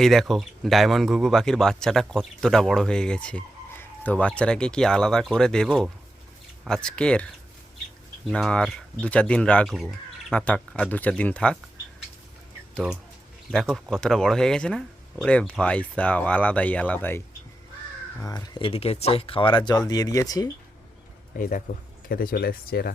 এই দেখো ডায়মন্ড ঘুঘু পাখির বাচ্চাটা কতটা বড় হয়ে গেছে। তো বাচ্চাটাকে কি আলাদা করে দেব আজকের, না আর 2-4 দিন রাখবো? না থাক, আর 2-4 দিন থাক। তো দেখো কতটা বড় হয়ে গেছে না? ওরে ভাই সাব, আলাদাই আলাদাই। আর এদিকে হচ্ছে খাবার আর জল দিয়ে দিয়েছি। এই দেখো খেতে চলে এসছে এরা।